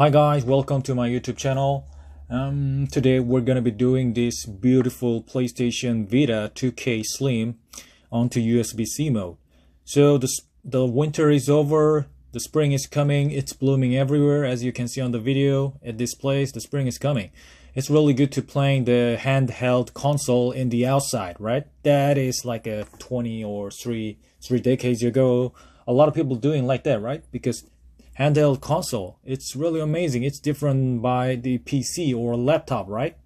Hi guys, welcome to my YouTube channel. Today we're gonna be doing this beautiful PlayStation Vita 2K Slim onto USB-C mode. So the winter is over, the spring is coming, it's blooming everywhere as you can see on the video. At this place, the spring is coming. It's really good to playing the handheld console in the outside, right? That is like a 20 or 3 decades ago. A lot of people doing like that, right? Because handheld console, it's really amazing. It's different by the PC or laptop, right?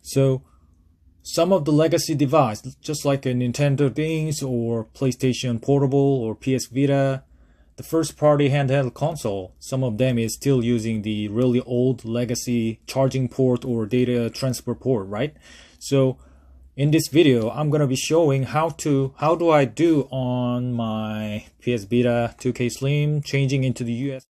So some of the legacy device, just like a Nintendo things or PlayStation Portable or PS Vita, the first party handheld console, some of them is still using the really old legacy charging port or data transfer port, right? So in this video, I'm gonna be showing how do I do on my PS Vita 2K Slim, changing into the US.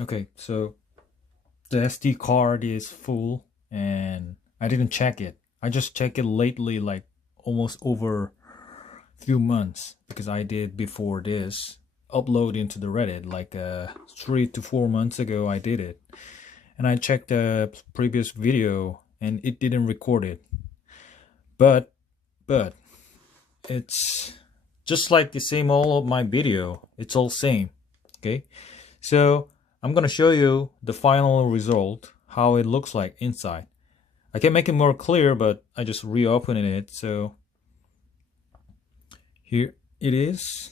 Okay, so the SD card is full and I didn't check it. I just checked it lately, like almost over a few months, because I did before this upload into the Reddit like 3 to 4 months ago. I did it, and I checked the previous video and it didn't record it. But it's just like the same all of my video. It's all same. Okay, so I'm gonna show you the final result, how it looks like inside. I can make it more clear, but I just reopened it. So here it is.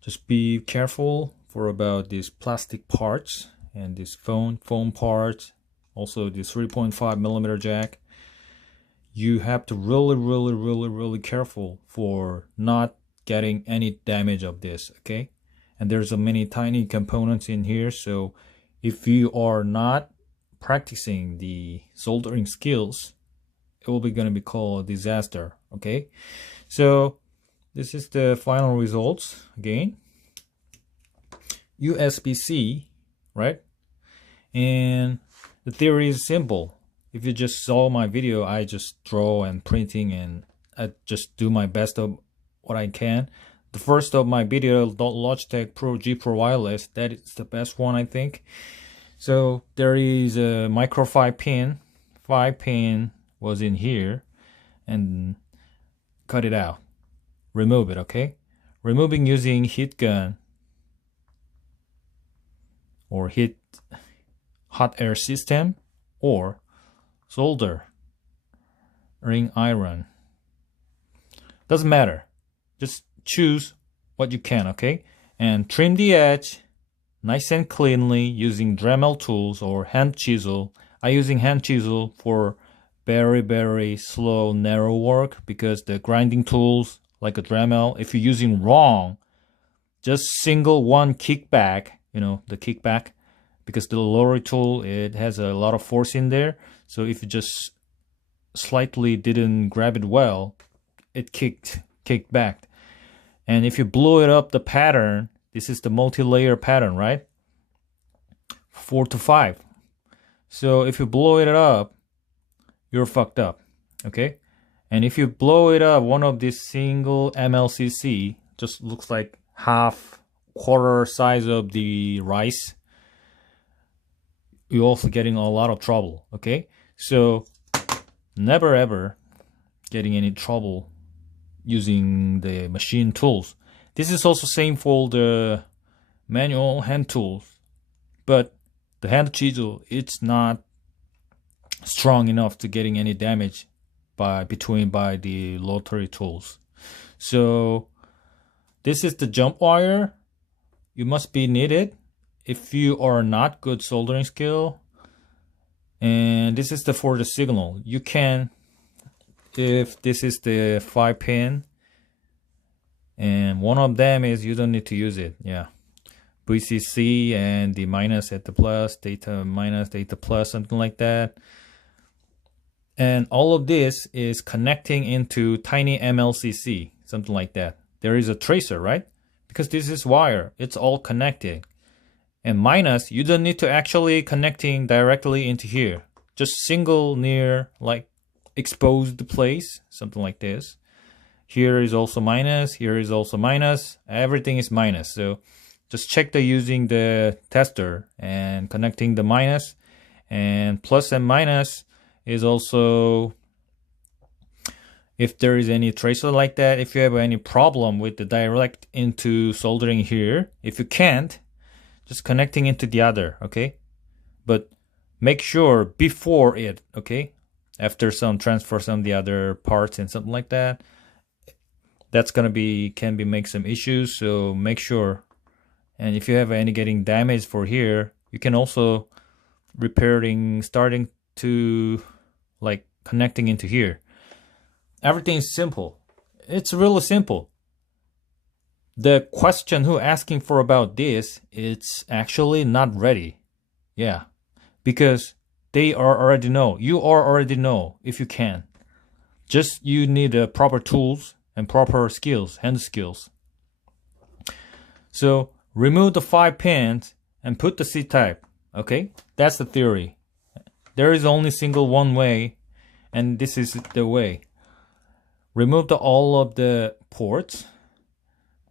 Just be careful for about these plastic parts and this foam parts. Also this 3.5mm jack. You have to really careful for not getting any damage of this, okay? And there's many tiny components in here, so if you are not practicing the soldering skills, it will be going to be called a disaster, okay? So this is the final results. Again, USB-C, right? And the theory is simple. If you just saw my video, I just draw and printing, and I just do my best of what I can. The first of my video, Logitech Pro G Pro Wireless, that is the best one, I think. So there is a micro 5 pin was in here, and cut it out, remove it, okay? Removing using heat gun or hot air system or soldering iron. Doesn't matter, just choose what you can, okay? And trim the edge nice and cleanly using Dremel tools or hand chisel. I'm using hand chisel for very slow narrow work, because the grinding tools like a Dremel, if you're using wrong, just single one kickback, you know, the kickback, because the lower tool, it has a lot of force in there. So if you just slightly didn't grab it well, it kicked back. And if you blow it up the pattern, this is the multi-layer pattern, right? 4 to 5. So if you blow it up, you're fucked up, okay? And if you blow it up, one of these single MLCC, just looks like quarter size of the rice, you're also getting a lot of trouble, okay? So never ever getting any trouble using the machine tools. This is also same for the manual hand tools, but the hand chisel, it's not strong enough to getting any damage by the rotary tools. So this is the jump wire. You must be needed if you are not good soldering skill. And this is for the signal. You can, if this is the 5 pin and one of them is, you don't need to use it. Yeah, VCC and the minus at the plus, data minus, data plus, something like that. And all of this is connecting into tiny MLCC, something like that. There is a tracer, right? Because this is wire, it's all connected. And minus, you don't need to actually connecting directly into here. Just single near, like exposed place, something like this. Here is also minus, here is also minus, everything is minus. So just check using the tester and connecting the minus, and plus and minus is also, if there is any tracer like that, if you have any problem with the direct into soldering here, if you can't, just connecting into the other, okay? But make sure before it, okay? After some transfer some of the other parts and something like that, that's gonna can make some issues, so make sure. And if you have any getting damage for here, you can also repairing, starting to like connecting into here. Everything is simple. It's really simple. The question who asking for about this, it's actually not ready. Yeah, because they are already know. You are already know if you can. Just you need proper tools and proper skills, hand skills. So remove the 5 pins and put the C-type. Okay, that's the theory. There is only single one way, and this is the way. Remove all of the ports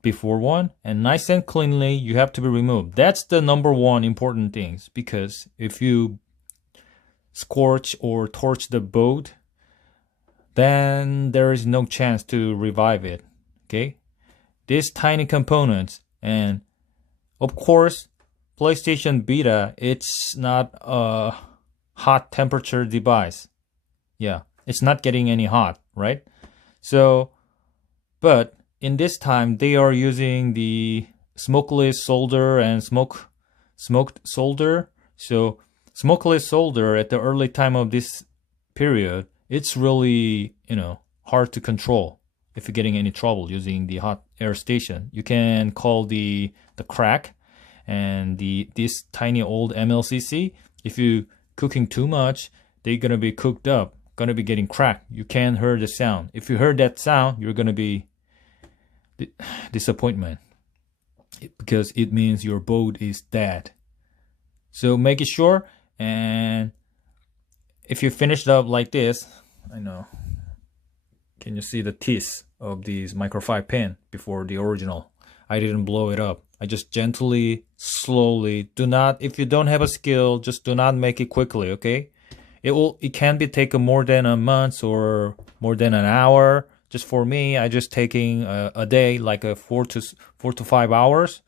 before one, and nice and cleanly you have to be removed. That's the number one important things, because if you scorch or torch the board, then there is no chance to revive it. Okay, these tiny components, and of course PlayStation Vita, it's not a hot temperature device. Yeah, it's not getting any hot, right? So, but in this time they are using the smokeless solder and smoked solder. So smokeless solder at the early time of this period, it's really, hard to control. If you're getting any trouble using the hot air station, you can call the crack and this tiny old MLCC. If you cooking too much, they're gonna be cooked up, gonna be getting cracked. You can't hear the sound. If you heard that sound, you're gonna be disappointment, because it means your boat is dead. So make it sure, and if you finish it up like this, I know. Can you see the teeth of these microfiber pen before the original? I didn't blow it up. I just gently, slowly. Do not, if you don't have a skill, just do not make it quickly, okay? It can be taken more than a month or more than an hour. Just for me, I just taking a day, like a 4 to 5 hours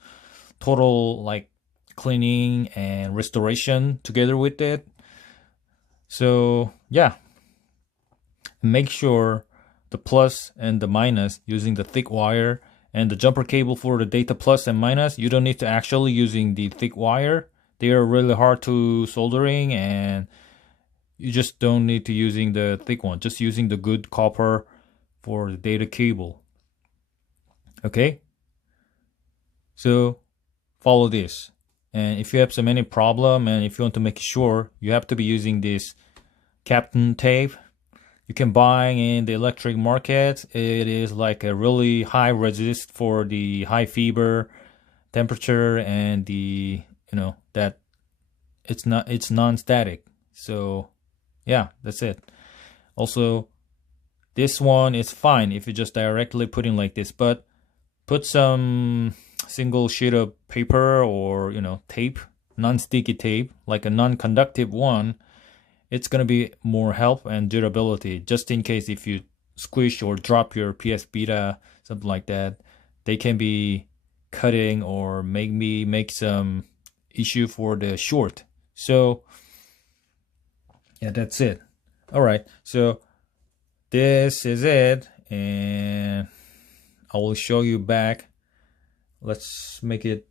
total, like cleaning and restoration together with it. So yeah, make sure the plus and the minus using the thick wire, and the jumper cable for the data plus and minus, you don't need to actually using the thick wire. They are really hard to soldering, and you just don't need to using the thick one, just using the good copper for the data cable. Okay, so follow this, and if you have any problem, and if you want to make sure, you have to be using this Captain tape. You can buy in the electric market. It is like a really high resist for the high fever temperature, and the that it's non-static. So yeah, that's it. Also, this one is fine if you just directly put in like this, but put some single sheet of paper or tape, non-sticky tape, like a non-conductive one. It's gonna be more help and durability, just in case if you squish or drop your PS Vita, something like that, they can be cutting or make some issue for the short. So yeah, that's it. All right, so this is it, and I will show you back. Let's make it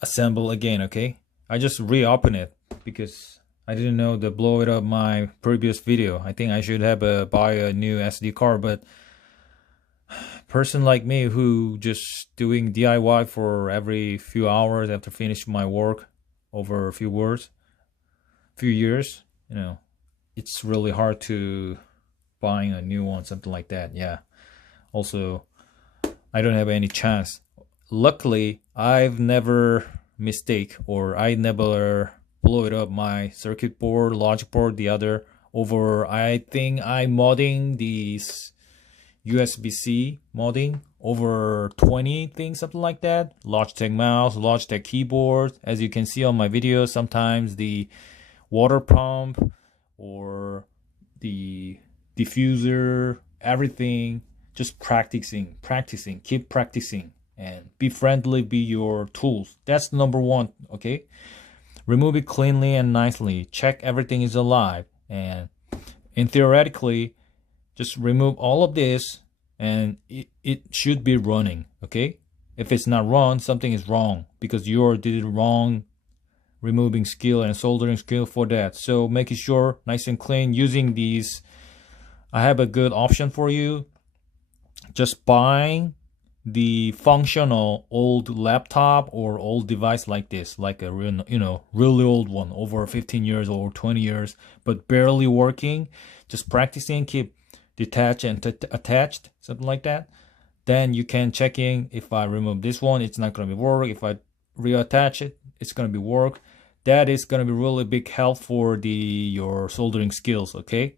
assemble again. Okay, I just reopen it because I didn't know to blow it up my previous video. I think I should have buy a new SD card, but person like me who just doing DIY for every few hours after finish my work over a few years, it's really hard to buying a new one, something like that. Yeah. Also, I don't have any chance. Luckily, I've never mistake, or I never blow it up my circuit board, logic board, the other over. I think I modding these USB-C modding over 20 things, something like that. Logitech mouse, Logitech keyboard. As you can see on my videos, sometimes the water pump or the diffuser, everything. Just practicing, keep practicing, and be friendly, be your tools. That's number one, okay? Remove it cleanly and nicely. Check everything is alive, and theoretically, just remove all of this, and it should be running, okay? If it's not run, something is wrong, because you did wrong removing skill and soldering skill for that. So making sure nice and clean using these. I have a good option for you. Just buying the functional old laptop or old device like this, like a really old one, over 15 years or 20 years, but barely working, just practicing, keep detached and attached, something like that. Then you can check in. If I remove this one, it's not going to work. If I reattach it, it's gonna be work. That is gonna be really big help for your soldering skills. Okay.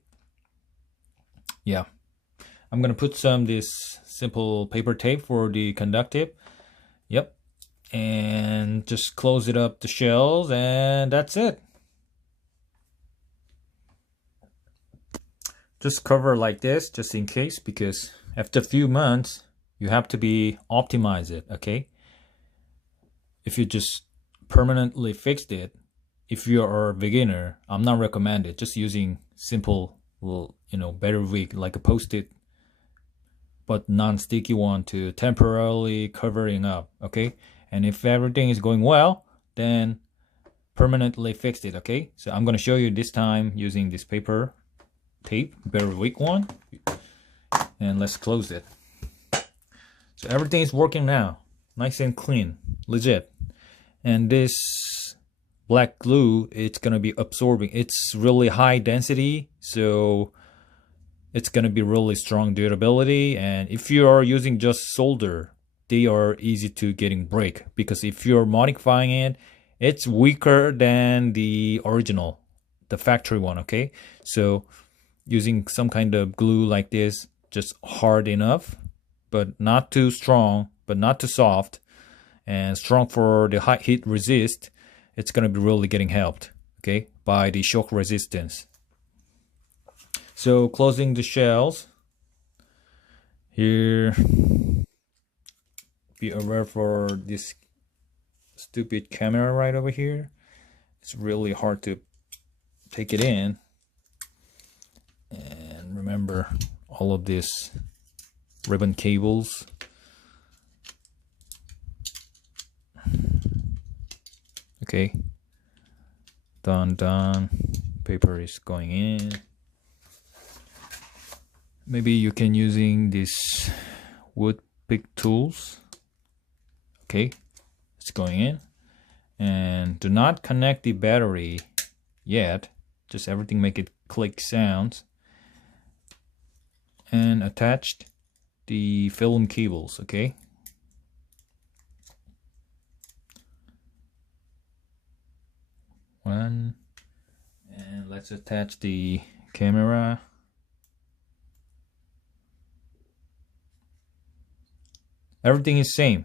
Yeah, I'm gonna put this simple paper tape for the conductive. Yep, and just close it up the shells, and that's it. Just cover like this, just in case, because after a few months you have to optimize it. Okay, if you just permanently fixed it, if you are a beginner, I'm not recommended just using simple, better wig like a post-it but non-sticky one to temporarily covering up. Okay, and if everything is going well, then permanently fix it. Okay, so I'm going to show you this time using this paper tape, very weak one, and let's close it. So everything is working now, nice and clean, legit. And this black glue, it's gonna be absorbing. It's really high density, so it's gonna be really strong durability. And if you are using just solder, they are easy to getting break, because if you're modifying it, it's weaker than the original, the factory one. Okay, so using some kind of glue like this, just hard enough, but not too strong, but not too soft, and strong for the high heat resist, it's gonna be really getting helped, okay, by the shock resistance. So closing the shells here, be aware for this stupid camera right over here. It's really hard to take it in. And remember all of these ribbon cables. Okay, done. Paper is going in. Maybe you can using this wood pick tools. Okay, it's going in. And do not connect the battery yet, just everything make it click sounds. And attached the film cables. Okay, one, and let's attach the camera. Everything is same,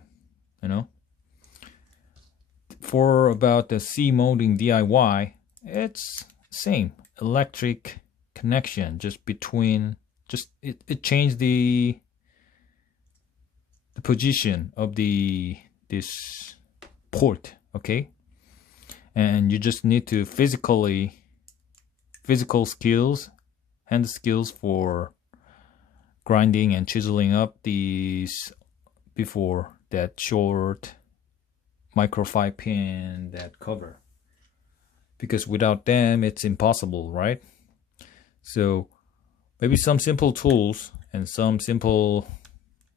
for about the C molding DIY, it's same electric connection, just between, it changed the position of this port. Okay, and you just need to physical skills, hand skills for grinding and chiseling up these before that short micro 5 pin that cover, because without them it's impossible, right? So maybe some simple tools and some simple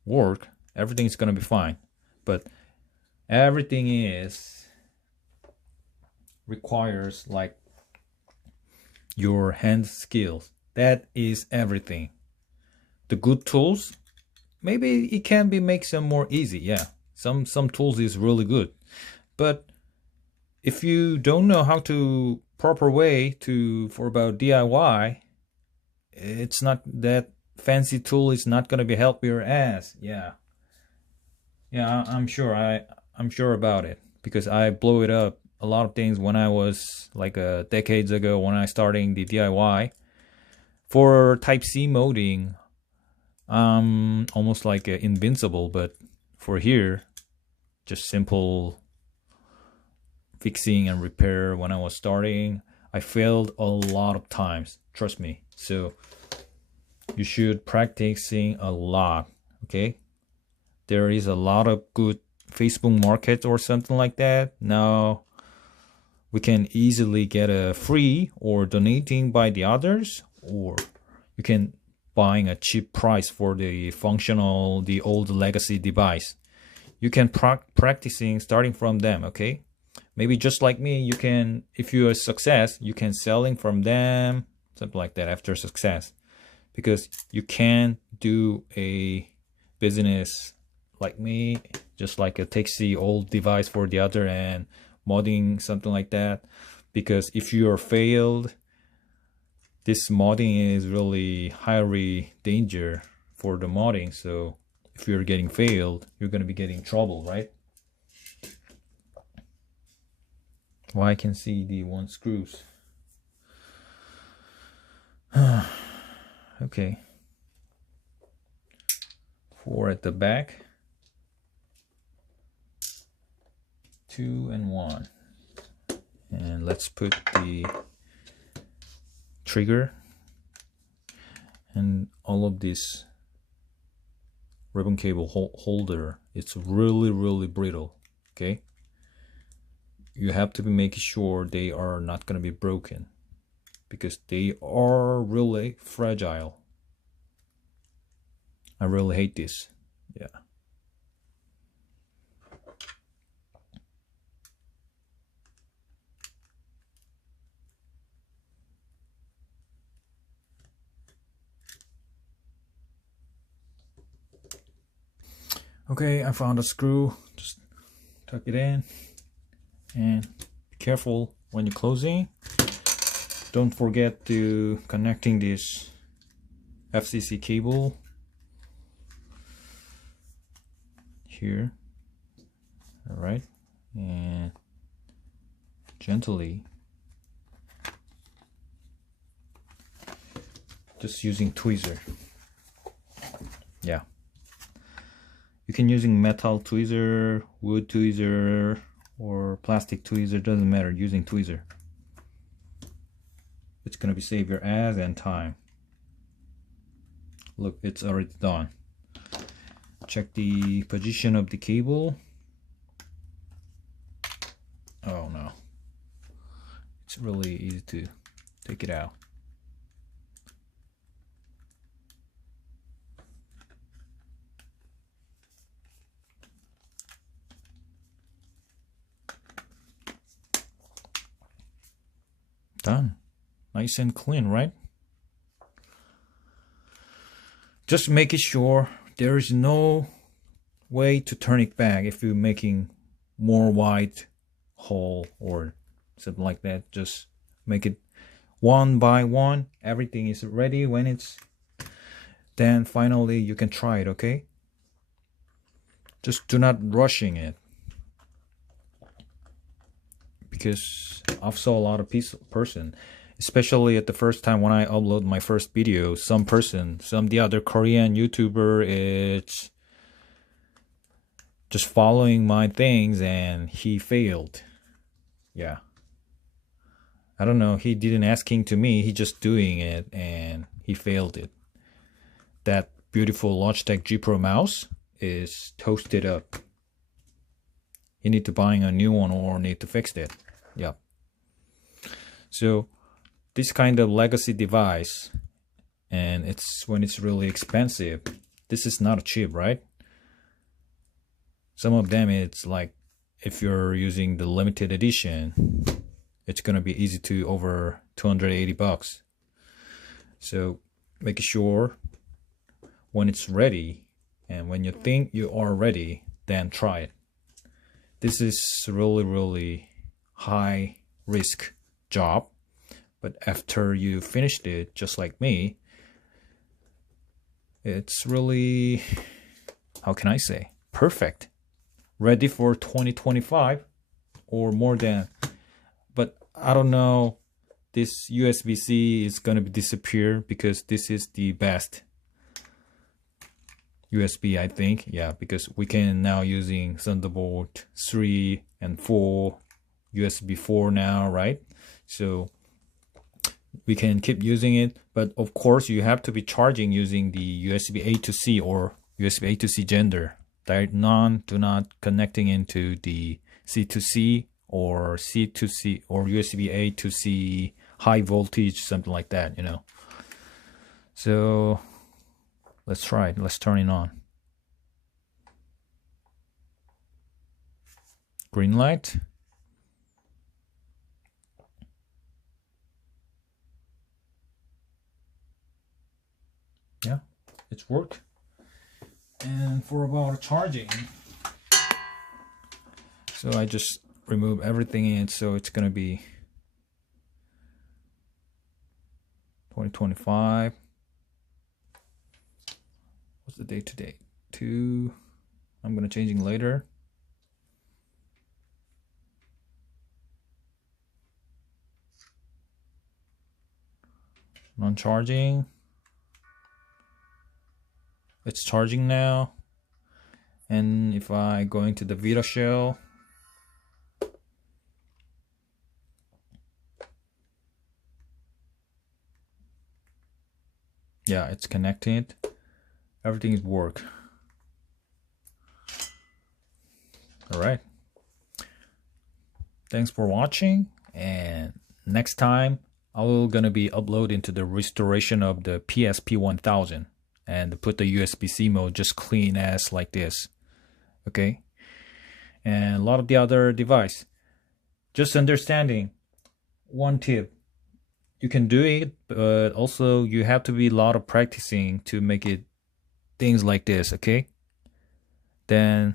work, everything's gonna be fine. But everything requires like your hand skills. That is everything. The good tools, maybe it can be make some more easy. Yeah, some tools is really good, but if you don't know how to proper way for about DIY, it's not that fancy tool is not gonna be help your ass. Yeah, I'm sure about it, because I blow it up a lot of things when I was like decades ago when I starting the DIY. For type C molding, almost like invincible, but for here, just simple fixing and repair. When I was starting, I failed a lot of times, trust me. So you should practicing a lot. Okay, there is a lot of good Facebook market or something like that. Now we can easily get a free or donating by the others, or you can buying a cheap price for the functional, the old legacy device. You can practicing starting from them. Okay, maybe just like me, you can, if you are a success, you can selling from them, something like that after success, because you can do a business like me, just like a take the old device for the other and modding, something like that. Because if you are failed, this modding is really highly danger for the modding. So if you're getting failed, you're going to be getting trouble, right? Well, I can see the one screws. Okay. 4 at the back. 2 and 1. And let's put the trigger and all of this ribbon cable holder. It's really brittle. Okay, you have to be making sure they are not going to be broken because they are really fragile. I really hate this. Yeah. Okay, I found a screw. Just tuck it in and be careful when you're closing. Don't forget to connecting this FCC cable here. All right, and gently, just using tweezer. Yeah. You can using metal tweezer, wood tweezer, or plastic tweezer, doesn't matter, using tweezer. It's gonna be save your ass and time. Look, it's already done. Check the position of the cable. Oh no. It's really easy to take it out. Done. Nice and clean, right? Just making sure there is no way to turn it back if you're making more wide hole or something like that. Just make it one by one. Everything is ready when it's then finally you can try it. Okay, just do not rushing it, because I've saw a lot of person, especially at the first time when I upload my first video, some the other Korean YouTuber is just following my things and he failed. Yeah, I don't know, he didn't asking to me, he just doing it and he failed it. That beautiful Logitech G Pro mouse is toasted up. You need to buy a new one or need to fix it. Yeah. So this kind of legacy device, and it's when it's really expensive, this is not cheap, right? Some of them it's like if you're using the limited edition, it's gonna be easy to over 280 bucks. So make sure when it's ready, and when you think you are ready, then try it. This is really high risk job, but after you finished it, just like me, it's really, how can I say, perfect, ready for 2025 or more than. But I don't know, this USB-C is gonna be disappear because this is the best USB, I think. Yeah, because we can now using Thunderbolt 3 and 4, USB 4 now, right? So we can keep using it, but of course you have to be charging using the USB A to C or USB A to C gender. Do not connecting into the C to C or C to C or USB A to C high voltage, something like that, you know. So let's try it. Let's turn it on. Green light. Yeah, it's worked. And for about charging, so I just remove everything in, so it's gonna be 2025. What's the date today? 2. I'm gonna changing later. Non-charging. It's charging now. And if I go into the Vita shell, yeah, it's connected. Everything is work. All right. Thanks for watching, and next time I will gonna be uploading to the restoration of the PSP 1000 and put the USB-C mode just clean as like this. Okay, and a lot of the other device. Just understanding one tip. You can do it, but also you have to be a lot of practicing to make it things like this. Okay, then